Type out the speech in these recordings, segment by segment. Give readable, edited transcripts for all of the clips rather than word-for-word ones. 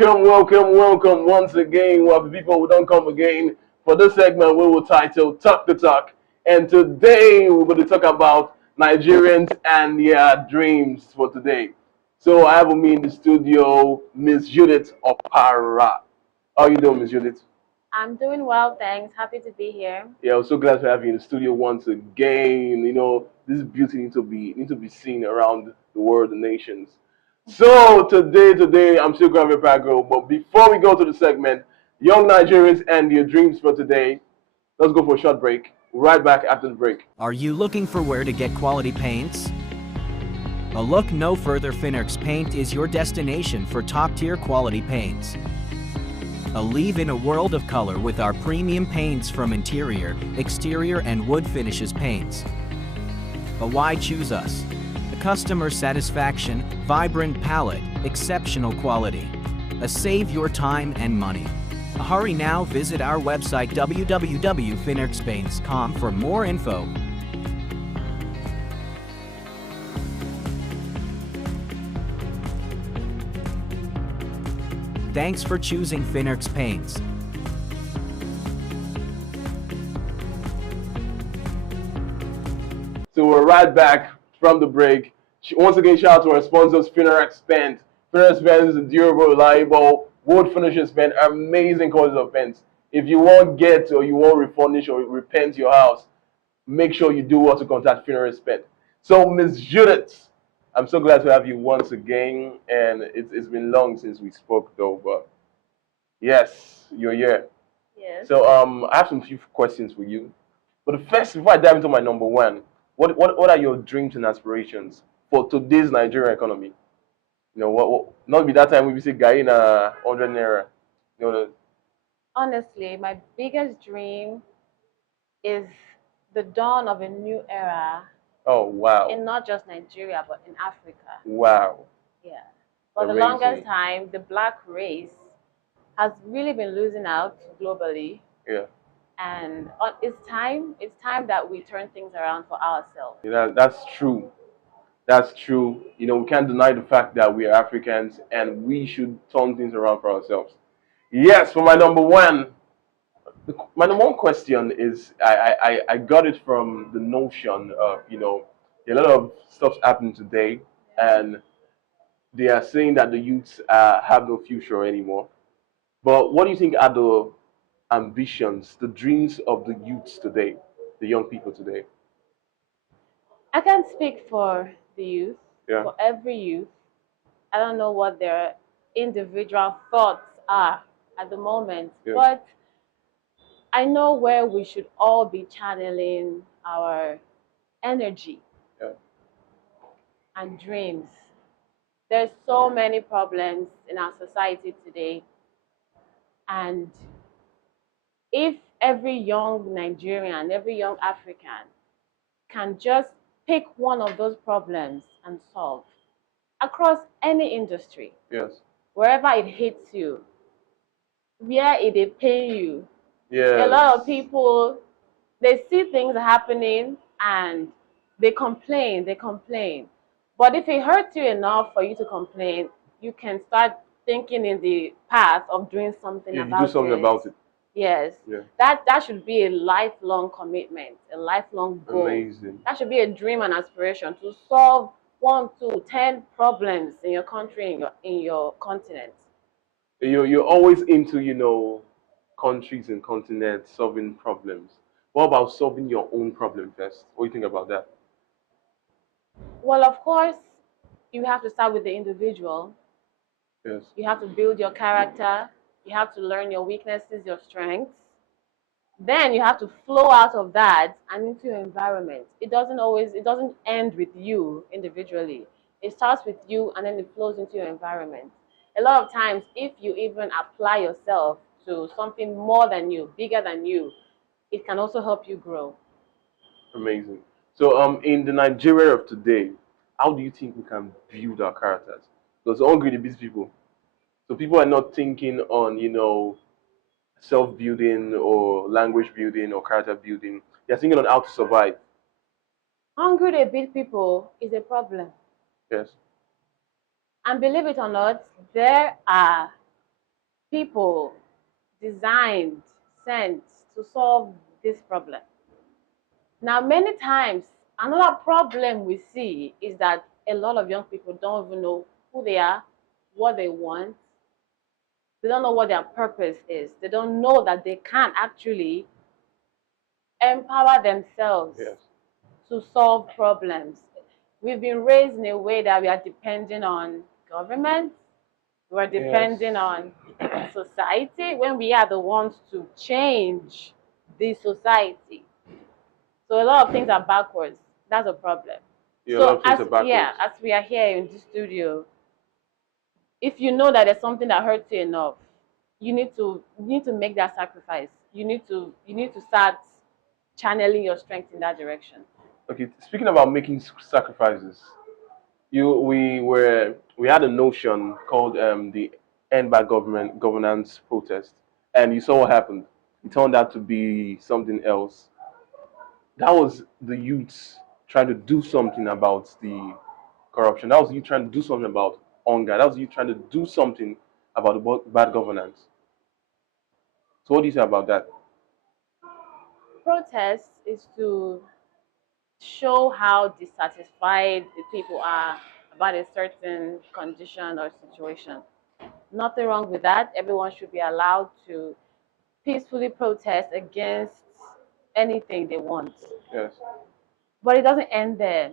Welcome once again, Waffi people who don't come again. For this segment, we will title Talk the Talk. And today, we're going to talk about Nigerians and their dreams for today. So I have with me in the studio, Miss Judith Opara. How are you doing, Miss Judith? I'm doing well, thanks. Happy to be here. Yeah, I'm so glad to have you in the studio once again. This beauty needs to be seen around the world, the nations. So today, I'm still going to be girl. But before we go to the segment, young Nigerians and their dreams for today, let's go for a short break. Right back after the break. Are you looking for where to get quality paints? A look no further. Finnerx Paint is your destination for top-tier quality paints. Live in a world of color with our premium paints from interior, exterior, and wood finishes paints. But why choose us? Customer satisfaction, vibrant palette, exceptional quality. Save your time and money. Hurry now, visit our website www.finnerxpaints.com for more info. Thanks for choosing Finnerx Paints. So we're right back from the break. Once again, shout out to our sponsors, Finnerx Paint. Finnerx Paint is a durable, reliable wood finishes paint, amazing quality of paints. If you want get or you want refurnish or repaint your house, make sure you do want to contact Finnerx Paint. So, Miss Judith, I'm so glad to have you once again, and it's been long since we spoke though, but yes, you're here. Yes. So I have some few questions for you. But first, before I dive into my number one, what are your dreams and aspirations for today's Nigerian economy? What not be that time we be say guy in a 100 naira. You know, Honestly, my biggest dream is the dawn of a new era oh wow. in not just Nigeria, but in Africa. Wow. Yeah. For the Amazing. longest time, the black race has really been losing out globally. Yeah. And it's time that we turn things around for ourselves. That's true. That's true. We can't deny the fact that we are Africans and we should turn things around for ourselves. Yes, for my number one question is I got it from the notion of, a lot of stuff's happening today and they are saying that the youths have no future anymore. But what do you think are the ambitions, the dreams of the youths today, the young people today? I can't speak for the youth, Yeah. for every youth. I don't know what their individual thoughts are at the moment, Yeah. but I know where we should all be channeling our energy Yeah. and dreams. There's so many problems in our society today, and if every young Nigerian, every young African can just pick one of those problems and solve across any industry, Yes. wherever it hits you, where it dey pain you. A Yes. lot of people, they see things happening and they complain. But if it hurts you enough for you to complain, you can start thinking in the path of doing something You about do something it. about it. Yes. Yeah. That should be a lifelong commitment, a lifelong goal. Amazing. That should be a dream and aspiration to solve 1, 2, 10 problems in your country, in your continent. You're always into, countries and continents solving problems. What about solving your own problem first? What do you think about that? Well, of course, you have to start with the individual. Yes. You have to build your character. You have to learn your weaknesses, your strengths. Then you have to flow out of that and into your environment. It doesn't end with you individually. It starts with you and then it flows into your environment. A lot of times, if you even apply yourself to something more than you, bigger than you, it can also help you grow. Amazing. So in the Nigeria of today, how do you think we can build our characters? Because hungry the beats people. So people are not thinking on, self-building or language building or character building. They're thinking on how to survive. Hungry to beat people is a problem. Yes. And believe it or not, there are people designed, sent to solve this problem. Now, many times, another problem we see is that a lot of young people don't even know who they are, what they want. They don't know what their purpose is. They don't know that they can actually empower themselves Yes. to solve problems. We've been raised in a way that we are depending on government, we're Yes. depending on society when we are the ones to change the society. So a lot of things are backwards. That's a problem. Yeah, a lot So of things are backwards. as we are here in the studio, if you know that there's something that hurts you enough, you need to make that sacrifice. You need to start channeling your strength in that direction. Okay, speaking about making sacrifices, we had a notion called the end by government governance protest, and you saw what happened. It turned out to be something else. That was the youths trying to do something about the corruption. That was you trying to do something about hunger. That was you trying to do something about the bad governance. So what do you say about that? Protest is to show how dissatisfied the people are about a certain condition or situation. Nothing wrong with that. Everyone should be allowed to peacefully protest against anything they want. Yes. But it doesn't end there.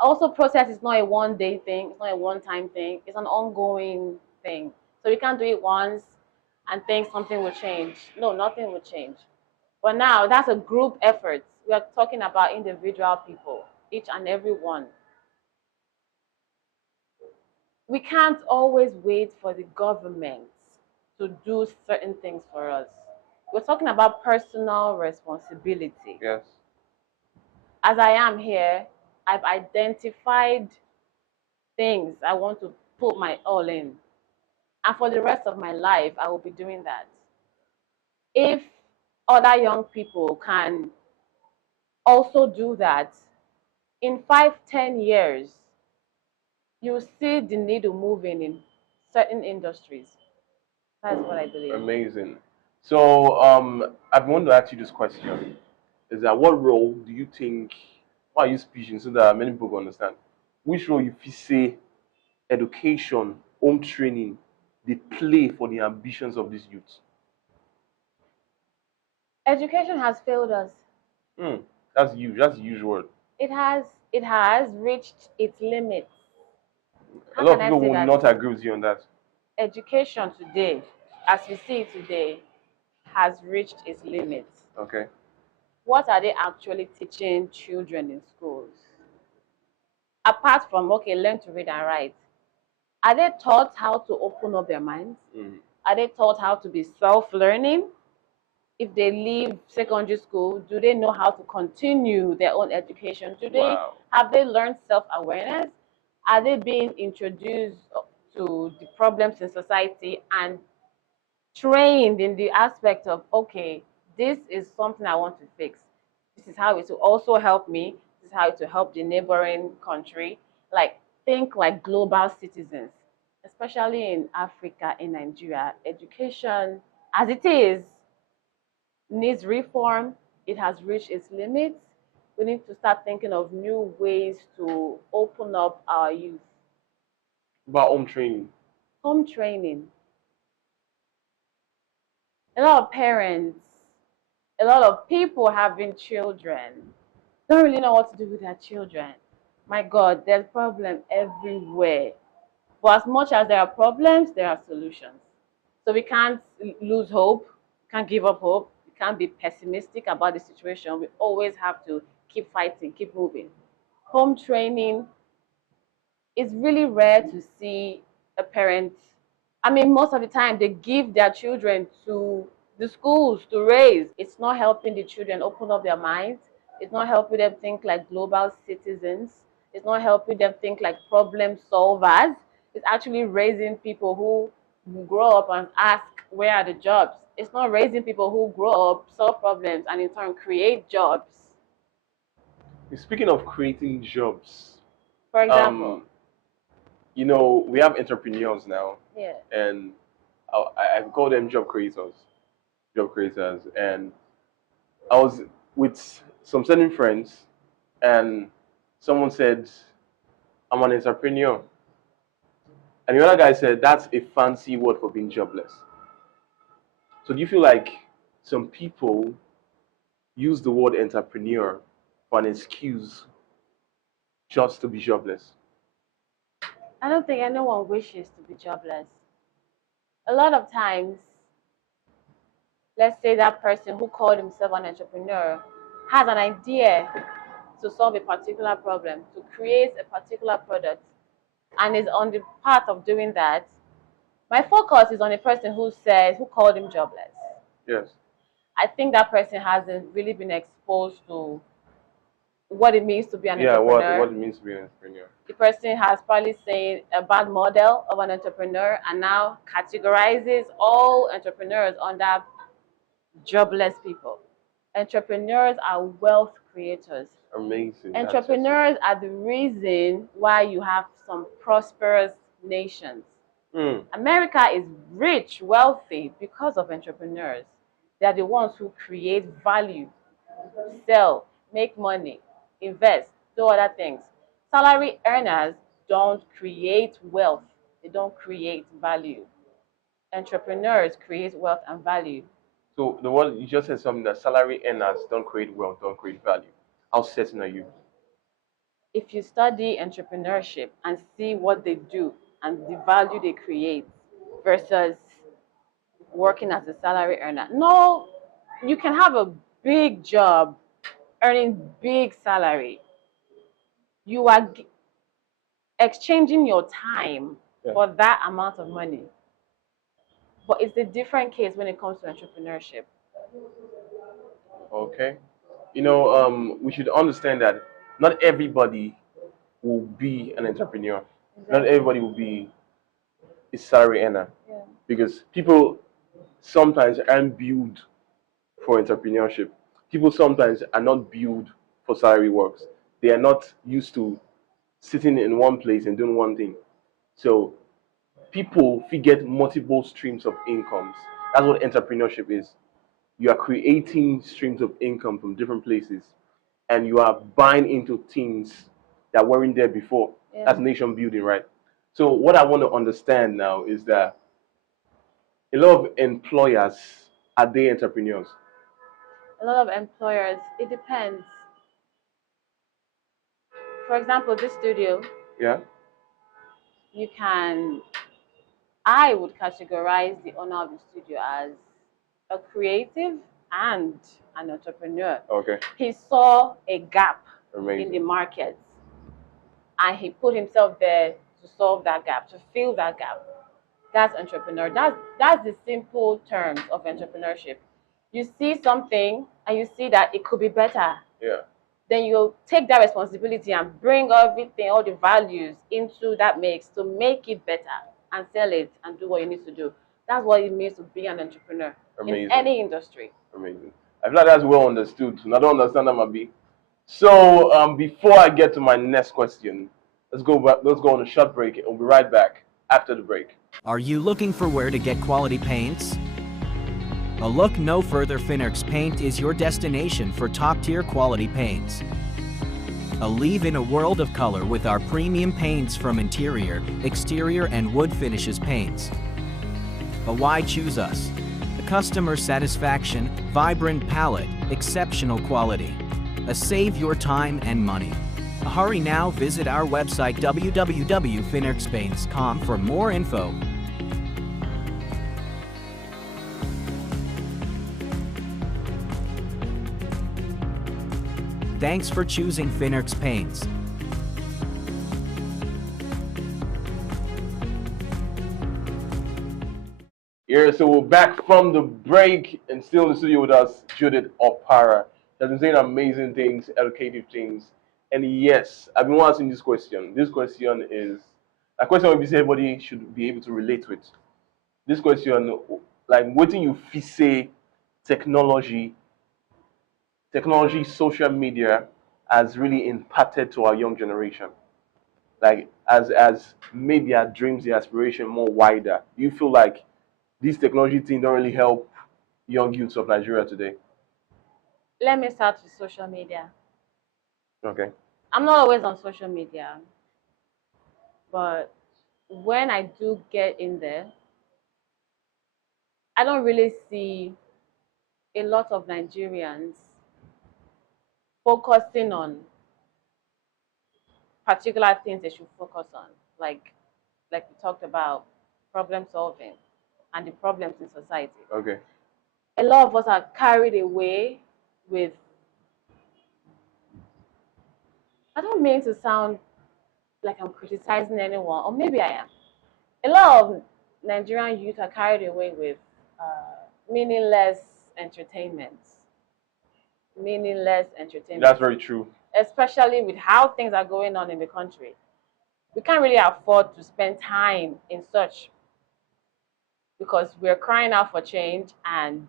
Also, protest is not a one day thing, it's not a one time thing, it's an ongoing thing. So you can't do it once and think something will change. No, nothing will change. But now that's a group effort. We are talking about individual people, each and every one. We can't always wait for the government to do certain things for us. We're talking about personal responsibility. Yes. As I am here, I've identified things I want to put my all in. And for the rest of my life, I will be doing that. If other young people can also do that, in 5, 10 years, you see the needle moving in certain industries. That's what I believe. Amazing. So I want to ask you this question: is that what role do you think? Why are you speaking so that many people can understand? Which role you feel say education, home training, they play for the ambitions of these youths? Education has failed us. Hmm, that's huge. That's a huge word. It has it has reached its limits. A How lot of can I people say will that? not agree with you on that. Education today, as we see it today, has reached its limits. Okay. What are they actually teaching children in schools? Apart from, okay, learn to read and write, are they taught how to open up their minds? Mm. Are they taught how to be self-learning? If they leave secondary school, do they know how to continue their own education? Wow. Have they learned self-awareness? Are they being introduced to the problems in society and trained in the aspect of, okay, this is something I want to fix. This is how it will also help me. This is how it will help the neighboring country. Like, think like global citizens, especially in Africa, in Nigeria. Education, as it is, needs reform. It has reached its limits. We need to start thinking of new ways to open up our youth. About home training. Home training. A lot of parents, a lot of people having children don't really know what to do with their children. My God, there's problem everywhere. But as much as there are problems, there are solutions. So we can't lose hope, can't give up hope, we can't be pessimistic about the situation. We always have to keep fighting, keep moving. Home training, it's really rare to see a parent. I mean, most of the time they give their children to the schools to raise. It's not helping the children open up their minds. It's not helping them think like global citizens. It's not helping them think like problem solvers. It's actually raising people who grow up and ask, where are the jobs? It's not raising people who grow up, solve problems, and in turn create jobs. Speaking of creating jobs, For example, um, you know, we have entrepreneurs now, yeah. and I call them job creators, and I was with some certain friends, and someone said, "I'm an entrepreneur," and the other guy said, "That's a fancy word for being jobless." So do you feel like some people use the word entrepreneur for an excuse just to be jobless? I don't think anyone wishes to be jobless. A lot of times, let's say that person who called himself an entrepreneur has an idea to solve a particular problem, to create a particular product, and is on the path of doing that. My focus is on a person who called him jobless. Yes. I think that person hasn't really been exposed to what it means to be an Yeah, entrepreneur. what it means to be an entrepreneur. The person has probably seen a bad model of an entrepreneur and now categorizes all entrepreneurs under jobless people. Entrepreneurs are wealth creators. Amazing. Entrepreneurs are the reason why you have some prosperous nations. America is rich, wealthy because of entrepreneurs. They are the ones who create value, sell, make money, invest, do other things. Salary earners don't create wealth, they don't create value. Entrepreneurs create wealth and value. So the one you just said something that salary earners don't create wealth, don't create value. How certain are you? If you study entrepreneurship and see what they do and the value they create versus working as a salary earner, no, you can have a big job earning big salary. You are exchanging your time for that amount of money. But it's a different case when it comes to entrepreneurship. Okay. We should understand that not everybody will be an entrepreneur. Not everybody will be a salary earner. Yeah. Because people sometimes aren't built for entrepreneurship. People sometimes are not built for salary works. They are not used to sitting in one place and doing one thing. So people get multiple streams of incomes. That's what entrepreneurship is. You are creating streams of income from different places, and you are buying into things that weren't there before. Yeah. That's nation building, right? So what I want to understand now is that a lot of employers, are they entrepreneurs? A lot of employers, it depends. For example, this studio, Yeah. you can, I would categorize the owner of the studio as a creative and an entrepreneur. Okay. He saw a gap Amazing. in the market and he put himself there to solve that gap, to fill that gap. That's entrepreneur. That's the simple terms of entrepreneurship. You see something and you see that it could be better. Yeah. Then you take that responsibility and bring everything, all the values into that mix to make it better and sell it and do what you need to do. That's what it means to be an entrepreneur. Amazing. In any industry. Amazing. I feel like that's well understood. I don't understand that, Mabi. So before I get to my next question, let's go back. Let's go on a short break, and we'll be right back after the break. Are you looking for where to get quality paints? A look no further Finnerx Paint is your destination for top-tier quality paints. A leave in a world of color with our premium paints from interior, exterior, and wood finishes paints. But why choose us? The customer satisfaction, vibrant palette, exceptional quality. A save your time and money. Hurry now, visit our website www.finnerxpaints.com for more info. Thanks for choosing Finnerx Paints. Yeah, so we're back from the break and still in the studio with us, Judith Opara. She has been saying amazing things, educative things. And yes, I've been asking this question. This question is a question everybody should be able to relate with. This question, like, what do you feel say technology, social media has really impacted to our young generation? Like, as made their dreams, their aspiration more wider. Do you feel like these technology things don't really help young youths of Nigeria today? Let me start with social media. Okay. I'm not always on social media, but when I do get in there, I don't really see a lot of Nigerians focusing on particular things they should focus on, like we talked about problem solving and the problems in society. Okay. A lot of us are carried away with, I don't mean to sound like I'm criticizing anyone, or maybe I am. A lot of Nigerian youth are carried away with meaningless entertainment. Meaningless entertainment. That's very true. Especially with how things are going on in the country. We can't really afford to spend time in such, because we're crying out for change and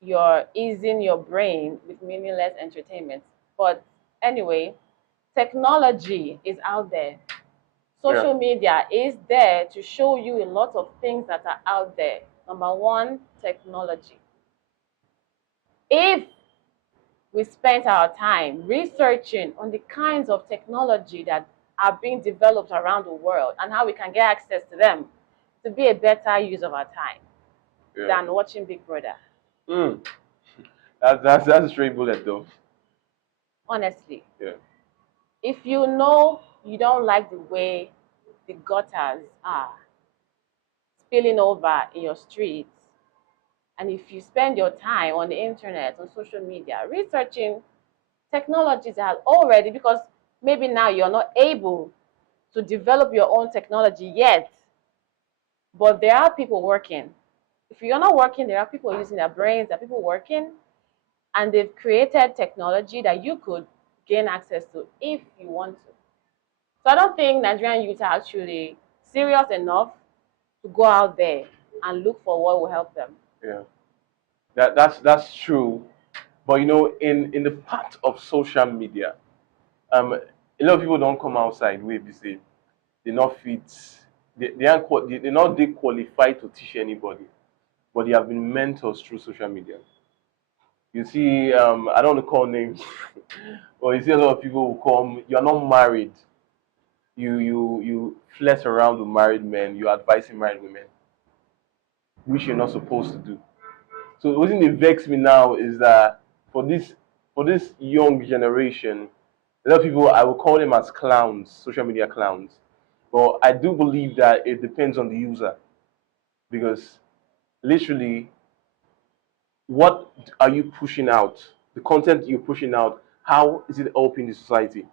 you're easing your brain with meaningless entertainment. But anyway, technology is out there. Social media is there to show you a lot of things that are out there. Number one, technology. If we spent our time researching on the kinds of technology that are being developed around the world and how we can get access to them, to be a better use of our time than watching Big Brother. That's a straight bullet, though. Honestly. Yeah. If you know you don't like the way the gutters are spilling over in your streets, and if you spend your time on the internet, on social media, researching technologies that are already, because maybe now you're not able to develop your own technology yet, but there are people working. If you're not working, there are people using their brains, there are people working, and they've created technology that you could gain access to if you want to. So I don't think Nigerian youth are actually serious enough to go out there and look for what will help them. Yeah. That's true. But you know, in the part of social media, a lot of people don't come outside where they say they're not fit, they're not they qualified to teach anybody, but they have been mentors through social media. You see, I don't want to call names, but you see a lot of people who come, you're not married. You flirt around with married men, you're advising married women, which you're not supposed to do. So what it vexes me now is that for this young generation, a lot of people, I will call them as clowns, social media clowns. But I do believe that it depends on the user, because literally, what are you pushing out? The content you're pushing out, how is it helping the society?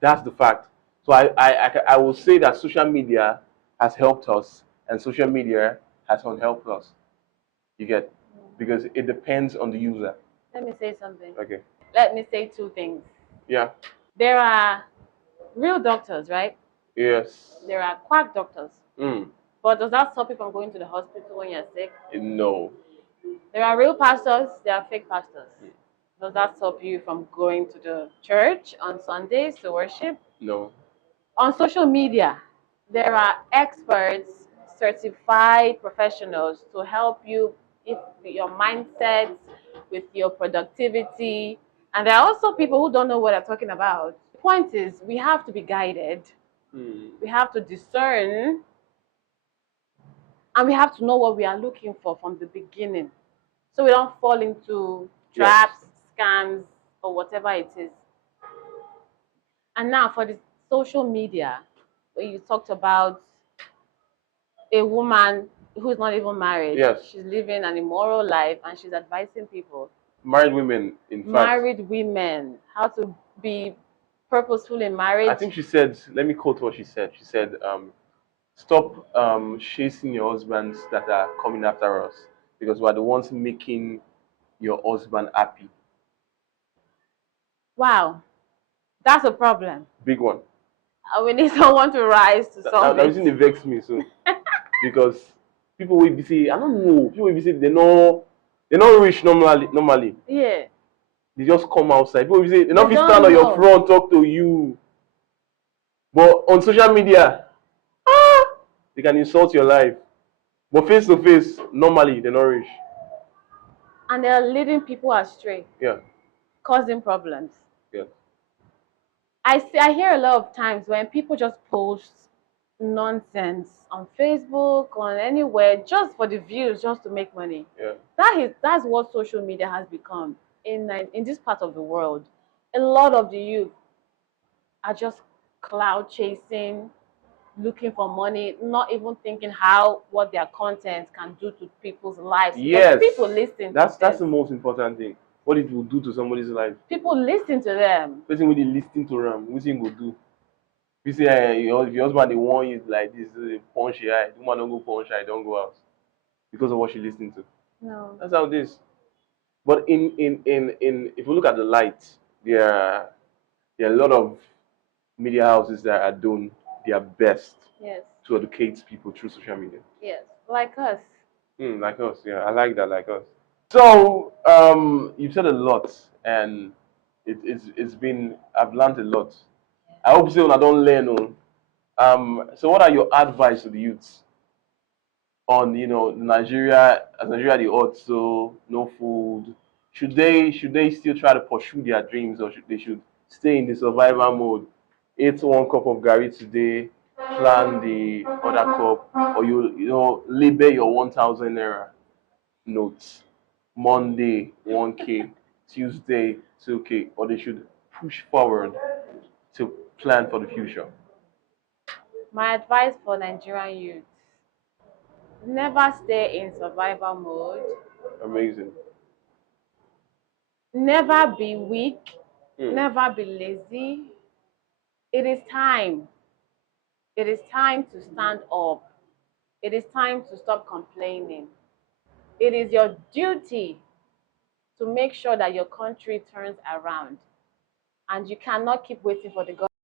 That's the fact. So I will say that social media has helped us, and social media has unhelped us. You get, because it depends on the user. Let me say something. Okay. Let me say two things. Yeah. There are real doctors, right? Yes. There are quack doctors. But does that stop you from going to the hospital when you're sick? No. There are real pastors, there are fake pastors. Does that stop you from going to the church on Sundays to worship? No. On social media, there are experts, certified professionals to help you with your mindset, with your productivity. And there are also people who don't know what they're talking about. The point is, we have to be guided. We have to discern, and we have to know what we are looking for from the beginning, so we don't fall into traps, scams, or whatever it is. And now for the social media, where you talked about a woman who's not even married. Yes. She's living an immoral life and she's advising people. Married women, in fact. Married women, how to be purposeful in marriage. I think she said, let me quote what she said. She said, stop chasing your husbands that are coming after us, because we're the ones making your husband happy. Wow, that's a problem. Big one. We need someone to rise to solve it. That vexes me so, because people will be say, I don't know, people will be say they're not rich normally. Yeah. They just come outside. People will say they're not stand on your front, talk to you. But on social media, they can insult your life. But face to face, normally they're not rich. And they're leading people astray, Yeah, causing problems. yeah. I hear a lot of times when people just post nonsense on Facebook, on anywhere, just for the views, just to make money. Yeah. That's what social media has become in this part of the world. A lot of the youth are just cloud chasing, looking for money, not even thinking how what their content can do to people's lives. Because Yes. people listen That's to the them. most important thing. What it will do to somebody's life. People listen to them. Person when they listen to them, what thing go do? If you say if your husband they want you like this, punch your eye. The woman don't go punch your eye, don't go out because of what she listening to. No. That's how it is. But in if you look at the light, there are a lot of media houses that are doing their best Yes. to educate people through social media. Yes. Like us. Like us, yeah, I like that, like us. So, you've said a lot, and it's been I've learned a lot. I hope so. I don't learn. So what are your advice to the youths on Nigeria as Nigeria the odds so no food? Should they still try to pursue their dreams, or should stay in the survival mode? Eat one cup of gari today, plan the other cup, or label your 1,000 naira notes. Monday 1K, Tuesday 2K, or they should push forward to plan for the future. My advice for Nigerian youth: never stay in survival mode. Amazing. Never be weak. Hmm. Never be lazy. It is time. It is time to stand up. It is time to stop complaining. It is your duty to make sure that your country turns around. And you cannot keep waiting for the government